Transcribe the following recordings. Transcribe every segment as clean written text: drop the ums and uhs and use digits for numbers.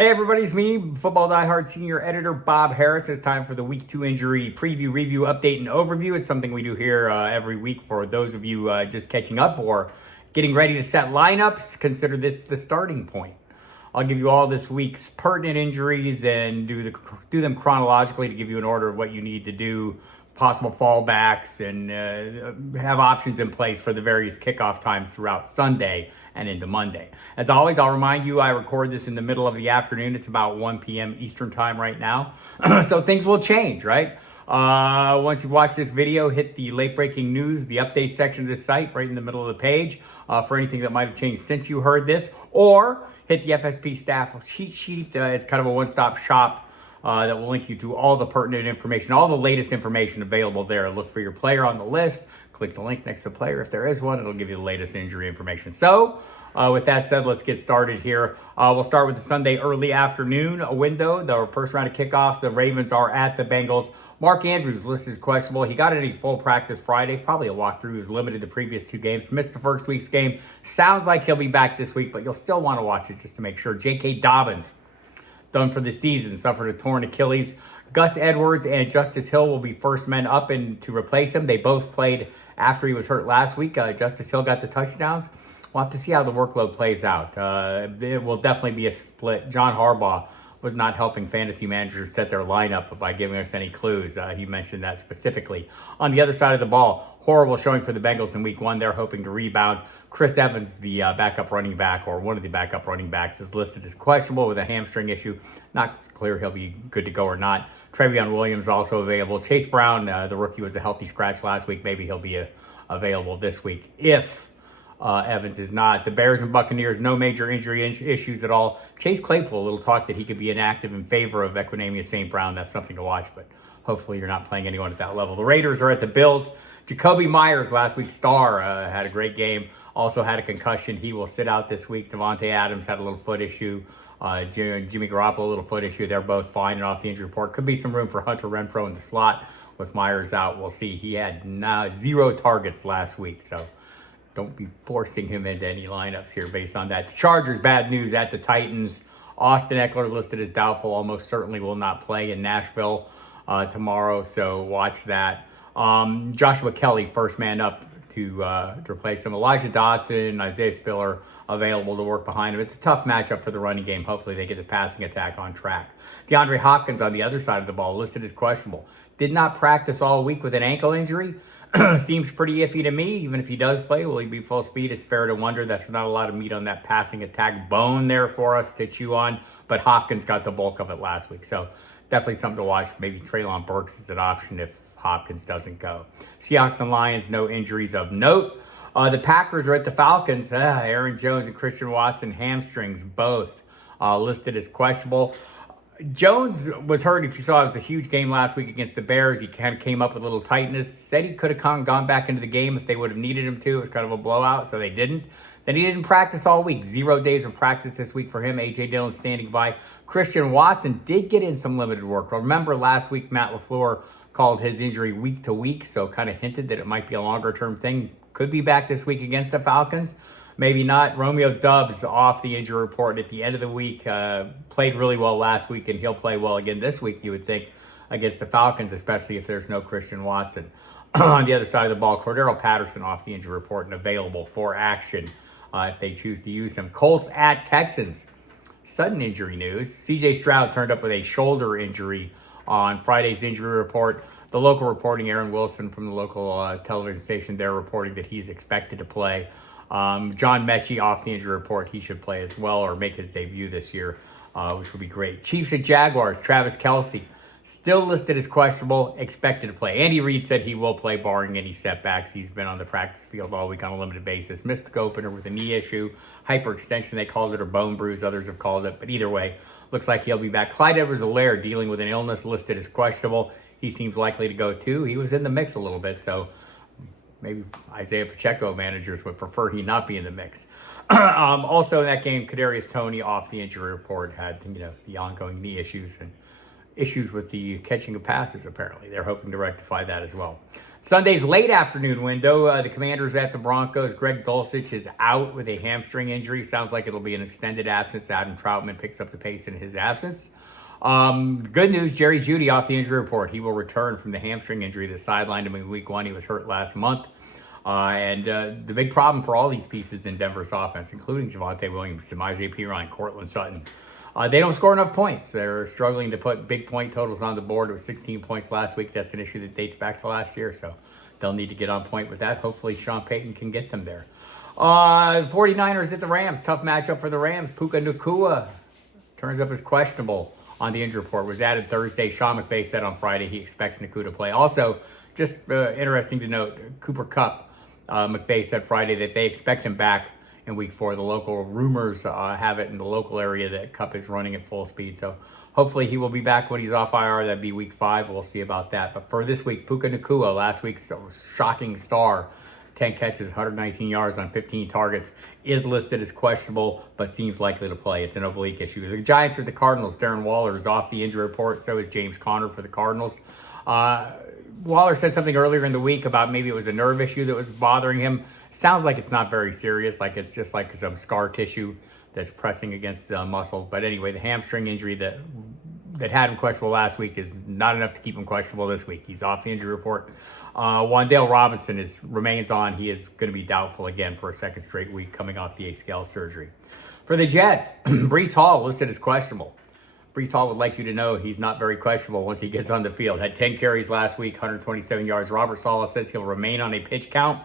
Hey everybody, it's me, Football Diehard Senior Editor Bob Harris. It's time for the Week 2 injury preview, review, update, and overview. It's something we do here every week for those of you just catching up or getting ready to set lineups. Consider this the starting point. I'll give you all this week's pertinent injuries and do them chronologically to give you an order of what you need to do, possible fallbacks, and have options in place for the various kickoff times throughout Sunday and into Monday. As always, I'll remind you, I record this in the middle of the afternoon. It's about 1 p.m. Eastern time right now. So things will change, right? Once you've watched this video, hit the late breaking news, the update section of the site right in the middle of the page for anything that might have changed since you heard this, or hit the FSP staff cheat sheet. It's kind of a one-stop shop that will link you to all the pertinent information, all the latest information available there. Look for your player on the list. Click the link next to player. If there is one, it'll give you the latest injury information. So with that said, let's get started here. We'll start with the Sunday early afternoon window. The first round of kickoffs, the Ravens are at the Bengals. Mark Andrews listed as questionable. He got in a full practice Friday, probably a walkthrough. He was limited the previous 2 games. Missed the first week's game. Sounds like he'll be back this week, but you'll still want to watch it just to make sure. J.K. Dobbins, done for the season, suffered a torn Achilles. Gus Edwards and Justice Hill will be first men up and to replace him. They both played after he was hurt last week. Justice Hill got the touchdowns. We'll have to see how the workload plays out. It will definitely be a split. John Harbaugh was not helping fantasy managers set their lineup by giving us any clues. He mentioned that specifically. On the other side of the ball, horrible showing for the Bengals in week 1. They're hoping to rebound. Chris Evans, the backup running back, or one of the backup running backs, is listed as questionable with a hamstring issue. Not clear he'll be good to go or not. Trevion Williams also available. Chase Brown, the rookie, was a healthy scratch last week. Maybe he'll be available this week if Evans is not. The Bears and Buccaneers, no major injury issues at all. Chase Claypool, a little talk that he could be inactive in favor of Equanimeous St. Brown. That's something to watch, but hopefully you're not playing anyone at that level. The Raiders are at the Bills. Jacoby Myers, last week's star, had a great game. Also had a concussion. He will sit out this week. Devontae Adams had a little foot issue. Jimmy Garoppolo, a little foot issue. They're both fine and off the injury report. Could be some room for Hunter Renfrow in the slot with Myers out. We'll see. He had 0 targets last week, so don't be forcing him into any lineups here based on that. The Chargers, bad news at the Titans. Austin Eckler listed as doubtful. Almost certainly will not play in Nashville tomorrow, so watch that. Joshua Kelly, first man up to replace him. Elijah Dotson, Isaiah Spiller available to work behind him. It's a tough matchup for the running game. Hopefully they get the passing attack on track. DeAndre Hopkins on the other side of the ball, listed as questionable. Did not practice all week with an ankle injury. Seems pretty iffy to me. Even if he does play, will he be full speed? It's fair to wonder. That's not a lot of meat on that passing attack bone there for us to chew on. But Hopkins got the bulk of it last week. So definitely something to watch. Maybe Treylon Burks is an option if Hopkins doesn't go. Seahawks and Lions, no injuries of note. The Packers are at the Falcons. Aaron Jones and Christian Watson, hamstrings both listed as questionable. Jones was hurt. If you saw, it was a huge game last week against the Bears. He kind of came up with a little tightness. Said he could have gone back into the game if they would have needed him to. It was kind of a blowout, so they didn't. Then he didn't practice all week. 0 days of practice this week for him. A.J. Dillon standing by. Christian Watson did get in some limited work. Remember last week, Matt LaFleur called his injury week to week, so kind of hinted that it might be a longer-term thing. Could be back this week against the Falcons. Maybe not. Romeo Doubs off the injury report at the end of the week. Played really well last week, and he'll play well again this week, you would think, against the Falcons, especially if there's no Christian Watson. On the other side of the ball, Cordero Patterson off the injury report and available for action if they choose to use him. Colts at Texans. Sudden injury news. C.J. Stroud turned up with a shoulder injury on Friday's injury report. The local reporting, Aaron Wilson from the local television station, they're reporting that he's expected to play. John Mechie off the injury report. He should play as well or make his debut this year, which would be great. Chiefs at Jaguars. Travis Kelce still listed as questionable, expected to play. Andy Reid said he will play barring any setbacks. He's been on the practice field all week on a limited basis. Missed the opener with a knee issue. Hyperextension, they called it, or bone bruise, others have called it. But either way, looks like he'll be back. Clyde Edwards-Helaire dealing with an illness listed as questionable. He seems likely to go too. He was in the mix a little bit, so maybe Isaiah Pacheco managers would prefer he not be in the mix. Also in that game, Kadarius Toney off the injury report had the ongoing knee issues and issues with the catching of passes, apparently. They're hoping to rectify that as well. Sunday's late afternoon window, the Commanders at the Broncos. Greg Dulcich is out with a hamstring injury. Sounds like it'll be an extended absence. Adam Troutman picks up the pace in his absence. Good news, Jerry Jeudy off the injury report. He will return from the hamstring injury that sidelined him in week 1. He was hurt last month. The big problem for all these pieces in Denver's offense, including Javonte Williams, Samaje Perine, Cortland Sutton, they don't score enough points. They're struggling to put big point totals on the board. It was 16 points last week. That's an issue that dates back to last year, so they'll need to get on point with that. Hopefully Sean Payton can get them there. 49ers at the Rams. Tough matchup for the Rams. Puka Nacua turns up as questionable on the injury report. Was added Thursday. Sean McVay said on Friday he expects Nacua to play. Also, just interesting to note, Cooper Kupp, McVay said Friday that they expect him back in week 4. The local rumors have it in the local area that Kupp is running at full speed. So hopefully he will be back when he's off IR. That'd be week 5. We'll see about that. But for this week, Puka Nacua, last week's shocking star, 10 catches, 119 yards on 15 targets, is listed as questionable, but seems likely to play. It's an oblique issue. The Giants are the Cardinals. Darren Waller is off the injury report. So is James Conner for the Cardinals. Waller said something earlier in the week about maybe it was a nerve issue that was bothering him. Sounds like it's not very serious, like it's just like some scar tissue that's pressing against the muscle. But anyway, the hamstring injury that had him questionable last week is not enough to keep him questionable this week. He's off the injury report. Wan'Dale Robinson remains on. He is going to be doubtful again for a second straight week coming off the ACL surgery. For the Jets, Breece Hall listed as questionable. Breece Hall would like you to know he's not very questionable once he gets on the field. Had 10 carries last week, 127 yards. Robert Saleh says he'll remain on a pitch count.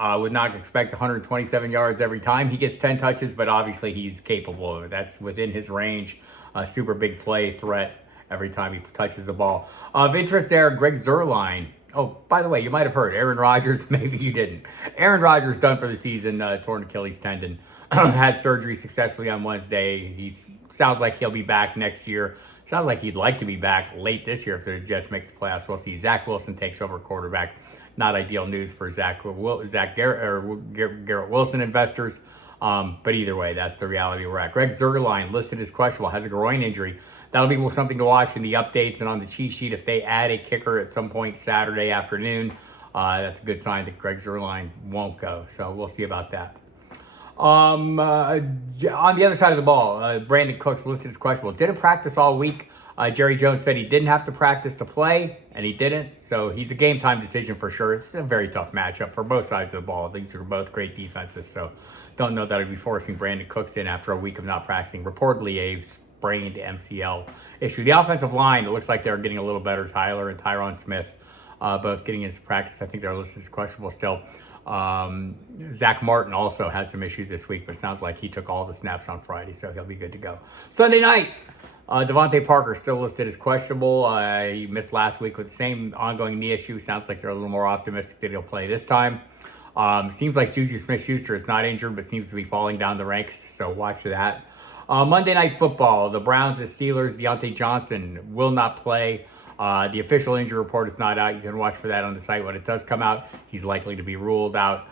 Would not expect 127 yards every time he gets 10 touches, but obviously he's capable of it. That's within his range. A super big play threat every time he touches the ball. Of interest there, Greg Zuerlein. Oh, by the way, you might have heard Aaron Rodgers. Maybe you didn't. Aaron Rodgers done for the season, torn Achilles tendon. Had surgery successfully on Wednesday. He sounds like he'll be back next year. Sounds like he'd like to be back late this year if the Jets make the playoffs. We'll see. Zach Wilson takes over quarterback. Not ideal news for Garrett Wilson investors. But either way, that's the reality we're at. Greg Zuerlein listed as questionable, has a groin injury. That'll be something to watch in the updates and on the cheat sheet. If they add a kicker at some point Saturday afternoon, that's a good sign that Greg Zuerlein won't go. So we'll see about that. On the other side of the ball, Brandon Cooks listed as questionable. Didn't practice all week. Jerry Jones said he didn't have to practice to play, and he didn't. So he's a game-time decision for sure. It's a very tough matchup for both sides of the ball. These are both great defenses, so don't know that I'd be forcing Brandon Cooks in after a week of not practicing. Reportedly a sprained MCL issue. The offensive line, it looks like they're getting a little better. Tyler and Tyron Smith both getting into practice. I think they're listed as questionable still. Zach Martin also had some issues this week, but it sounds like he took all the snaps on Friday, so he'll be good to go. Sunday night, Devontae Parker still listed as questionable. He missed last week with the same ongoing knee issue. Sounds like they're a little more optimistic that he'll play this time. Seems like Juju Smith-Schuster is not injured, but seems to be falling down the ranks, so watch that. Monday Night Football, the Browns and Steelers. Deontay Johnson will not play. The official injury report is not out. You can watch for that on the site when it does come out. He's likely to be ruled out.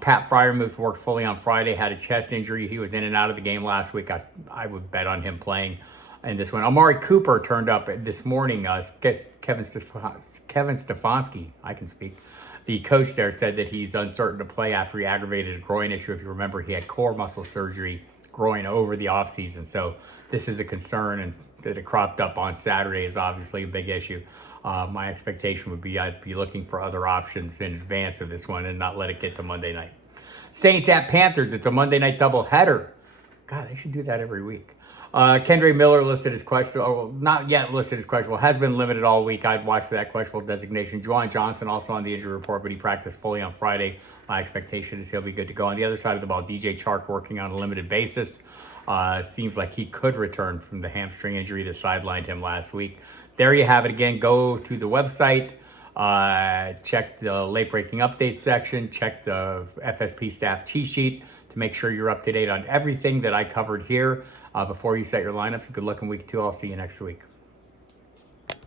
Pat Freiermuth worked fully on Friday, had a chest injury. He was in and out of the game last week. I would bet on him playing in this one. Amari Cooper turned up this morning. Kevin Stefanski, I can speak. The coach there said that he's uncertain to play after he aggravated a groin issue. If you remember, he had core muscle surgery groin over the offseason. So this is a concern, and that it cropped up on Saturday is obviously a big issue. My expectation would be I'd be looking for other options in advance of this one and not let it get to Monday night. Saints at Panthers. It's a Monday night doubleheader. God, they should do that every week. Kendre Miller listed as questionable, not yet listed as questionable, has been limited all week. I'd watch for that questionable designation. Juwan Johnson also on the injury report, but he practiced fully on Friday. My expectation is he'll be good to go. On the other side of the ball, DJ Chark working on a limited basis. Seems like he could return from the hamstring injury that sidelined him last week. There you have it again. Go to the website, check the late breaking updates section, check the FSP staff cheat sheet to make sure you're up to date on everything that I covered here. Before you set your lineups, good luck in week 2. I'll see you next week.